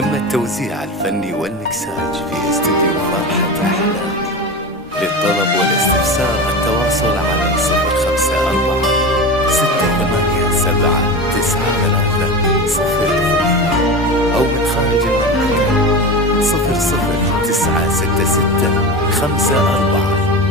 تم التوزيع الفني والمكساج في استوديو فرحة أحلام. للطلب والاستفسار التواصل على 054 687 93 أو من خارج المملكة 00966 54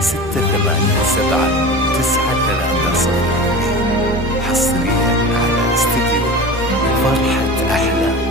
687 93 حصريا على استوديو فرحة أحلام.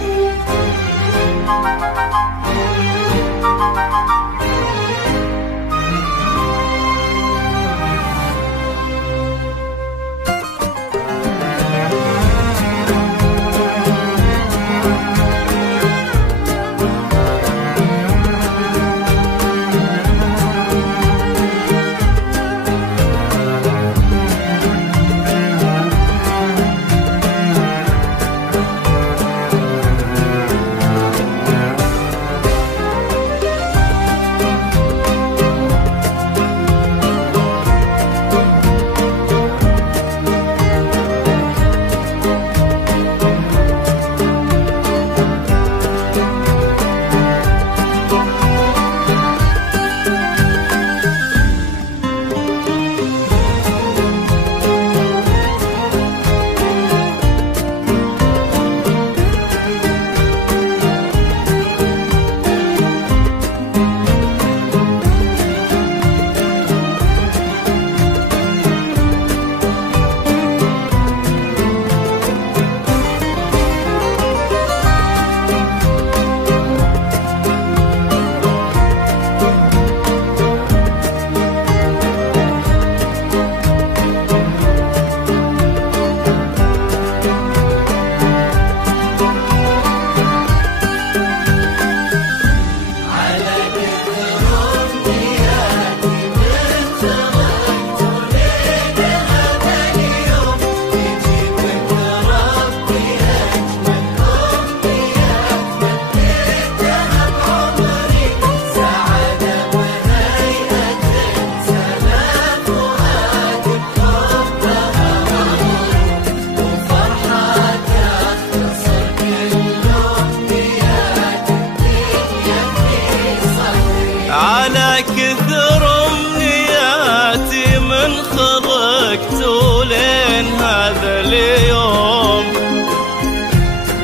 على كثر أمنياتي من خلقت ولين هذا اليوم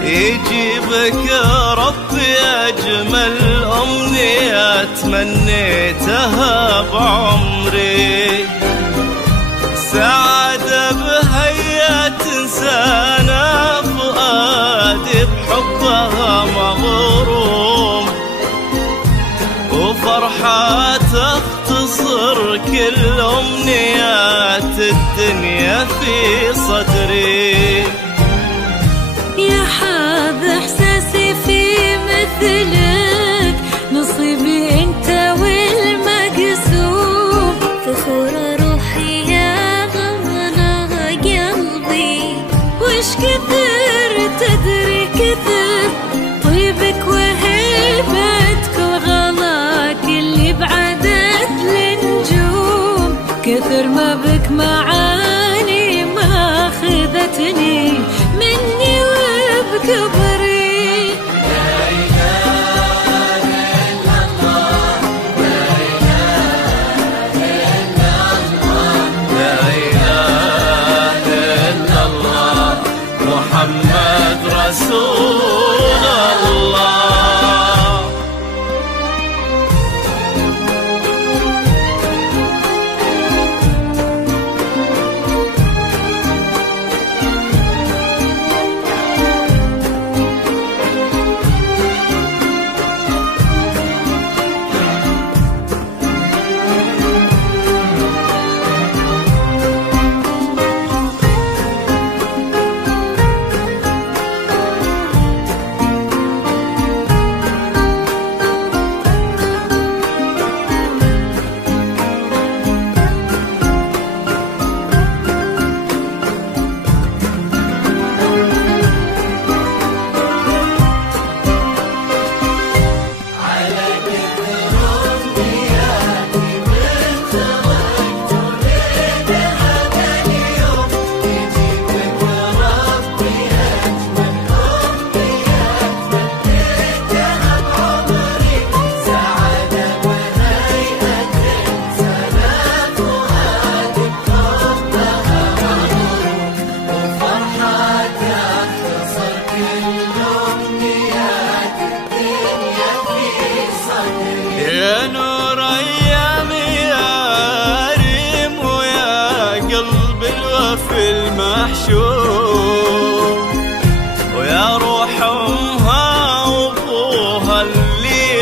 يجيبك ربي أجمل أمنية تمنيتها بعمري. سعادة بهيا تنسانا فؤادي بحبها مغروم، وفرحة تختصر كل أمنيات الدنيا في صدري. يا حظ إحساسي في مثلك، نصيبي أنت والمقسوم، فخورة روحي يا غلا قلبي، وش كثر تدري كثر طيبك وهيبتك وغلاك اللي بعدت النجوم، كثر ما بك معاني ما خذتني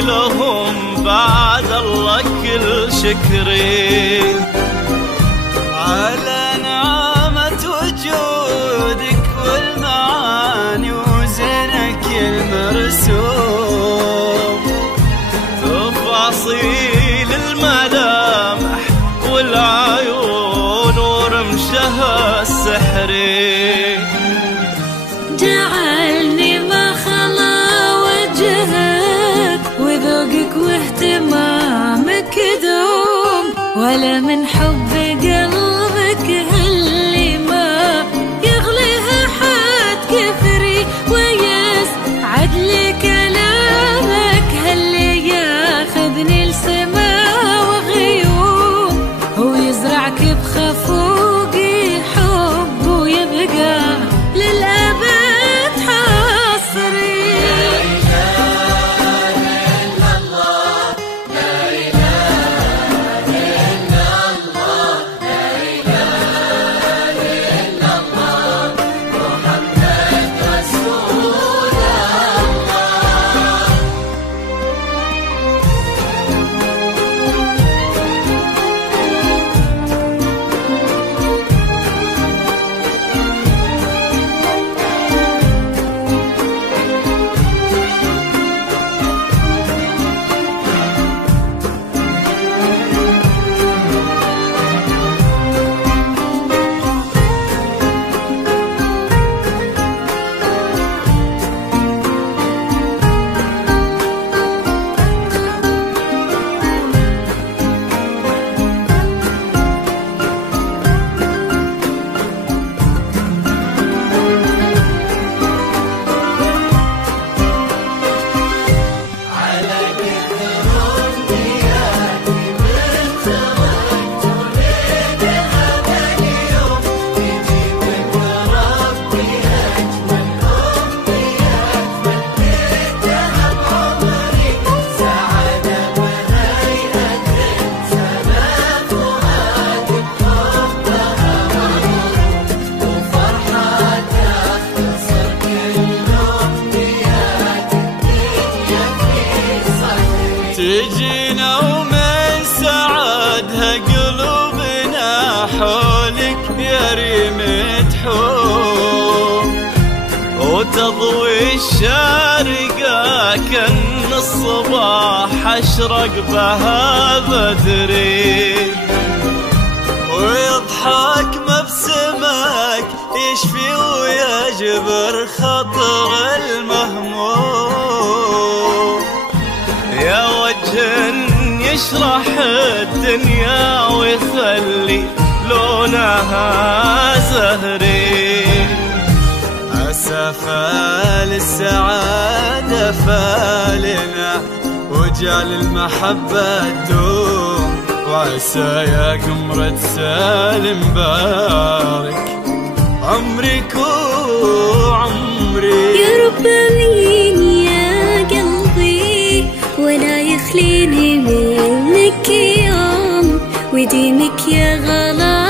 لهم بعد الله كل شكري على نعمة وجودك والمعاني وزنك المرسوم، تفاصيل الملامح والعيون ورمشها السحري، جعلني ما خلا وجهك وذوقك واهتمامك دوم، ولا من حب قلبك اللي ما يغليها حد كثري، ويسعد لي كلامك هاللي ياخذني لسما وغيوم، ويزرعك بخفوقي حب ويبقى للأبد حصري. تجينا ومن سعادها قلوبنا حولك يا ريمة حب، وتضوي الشارقة كأن الصباح أشرق بها بدري، ويضحك مبسمك يشفي ويجبر خطر المهموم، يا وجه يشرح الدنيا ويخلي لونها زهري، أسفى للسعادة فالنا وجعل المحبة تدوم، وعسى يا قمرة سالم بارك عمرك وعمري. يا رب امين يا قلبي ولا يخليني منك يوم، وديمك يا غلا